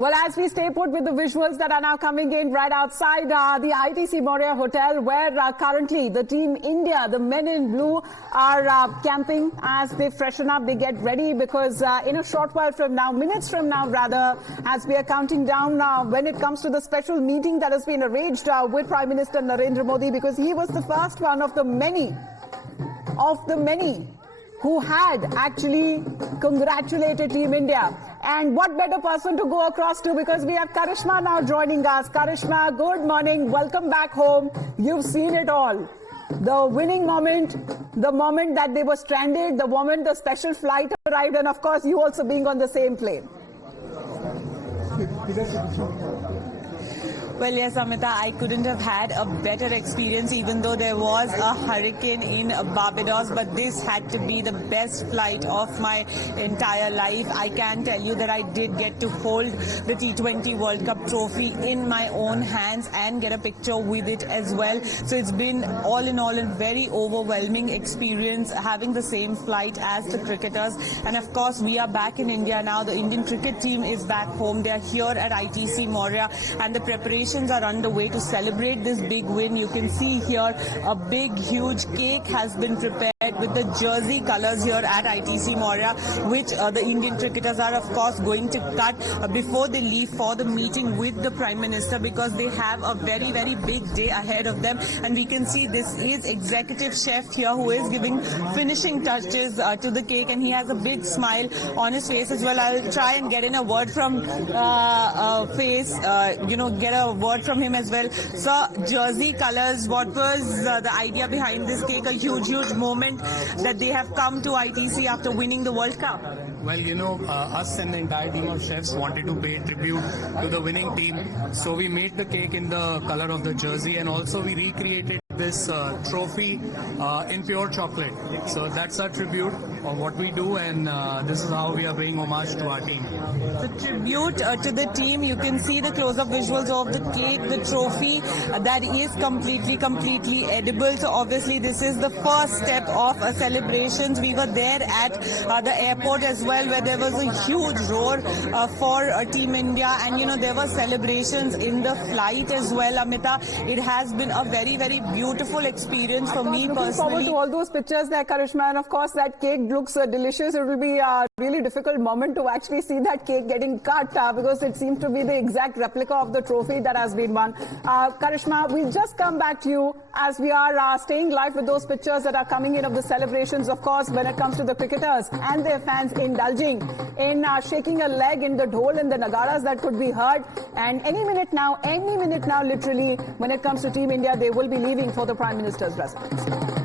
Well, as we stay put with the visuals that are now coming in right outside the ITC Moria Hotel, where currently the Team India, the men in blue, are camping as they freshen up, they get ready, because in a short while from now, minutes from now rather, as we are counting down when it comes to the special meeting that has been arranged with Prime Minister Narendra Modi, because he was the first one of the many who had actually congratulated Team India. And what better person to go across to, because we have Karishma now joining us. Karishma, good morning. Welcome back home. You've seen it all. The winning moment, the moment that they were stranded, the moment the special flight arrived, and of course you also being on the same plane. Well, yes, Amita, I couldn't have had a better experience, even though there was a hurricane in Barbados, but this had to be the best flight of my entire life. I can tell you that I did get to hold the T20 World Cup trophy in my own hands and get a picture with it as well. So it's been all in all a very overwhelming experience having the same flight as the cricketers. And of course, we are back in India now. The Indian cricket team is back home. They are here at ITC Moria, and the preparations are underway to celebrate this big win. You can see here a big, huge cake has been prepared with the jersey colors here at ITC Moria, which the Indian cricketers are of course going to cut before they leave for the meeting with the Prime Minister, because they have a very, very big day ahead of them. And we can see this is Executive Chef here who is giving finishing touches to the cake, and he has a big smile on his face as well. I'll try and get in a word from get a word from him as well. So, jersey colors, what was the idea behind this cake? A huge, huge moment that they have come to ITC after winning the World Cup. Well, us and the entire team of chefs wanted to pay tribute to the winning team. So we made the cake in the color of the jersey, and also we recreated this trophy in pure chocolate. So that's our tribute of what we do, and this is how we are paying homage to our team. The tribute to the team, you can see the close-up visuals of the cake, the trophy that is completely edible. So obviously this is the first step of celebrations. We were there at the airport as well, where there was a huge roar for Team India, and there were celebrations in the flight as well, Amita. It has been a very, very beautiful experience for me personally. Looking forward to all those pictures there, Karishma, and of course that cake looks delicious. It will be a really difficult moment to actually see that cake getting cut because it seems to be the exact replica of the trophy that has been won. Karishma, we'll just come back to you as we are staying live with those pictures that are coming in of the celebrations, of course, when it comes to the cricketers and their fans indulging in shaking a leg in the dhol and the nagaras that could be heard. And any minute now, literally, when it comes to Team India, they will be leaving for the Prime Minister's residence.